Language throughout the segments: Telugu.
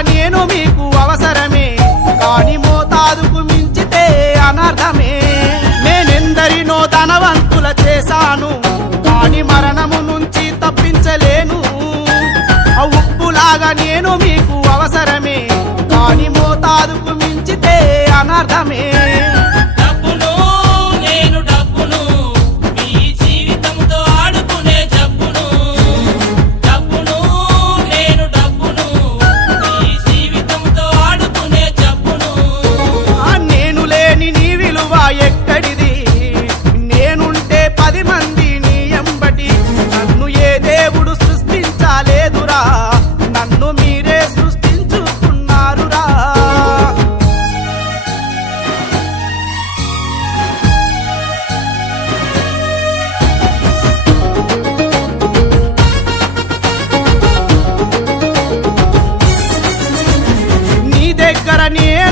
నేను మీకు అవసరమే. కాని మోతాదుకు మించితే అనర్థమే. నేనెందరినో ధనవంతుల చేశాను. కాని మరణము నుంచి తప్పించలేను. ఉప్పులాగా నేను మీకు అవసరమే. కాని మోతాదుకు మించితే అనర్థమే.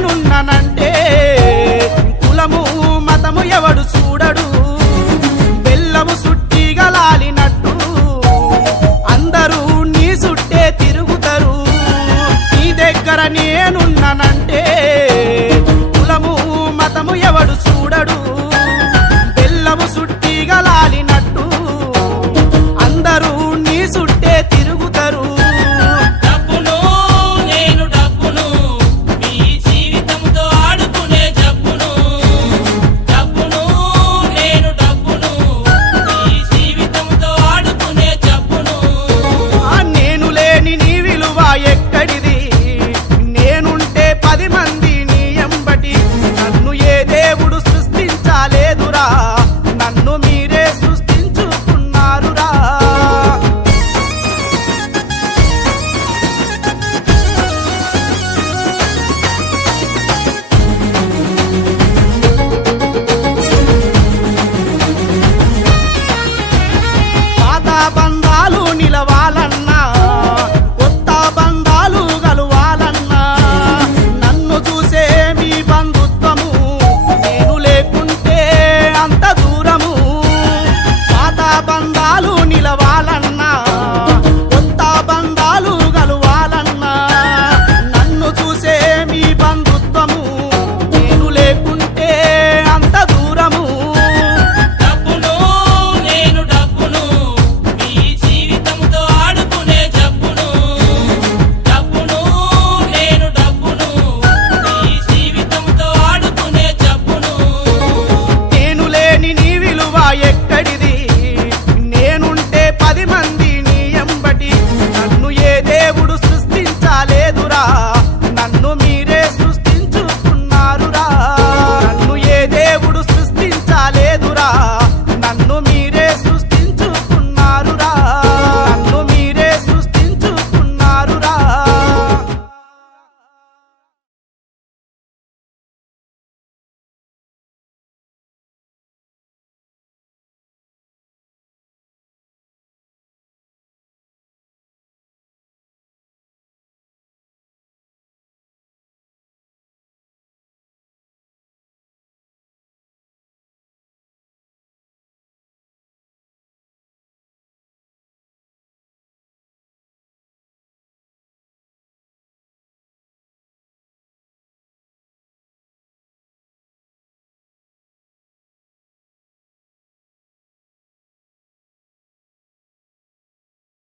నేనున్నానంటే కులము మతము ఎవడు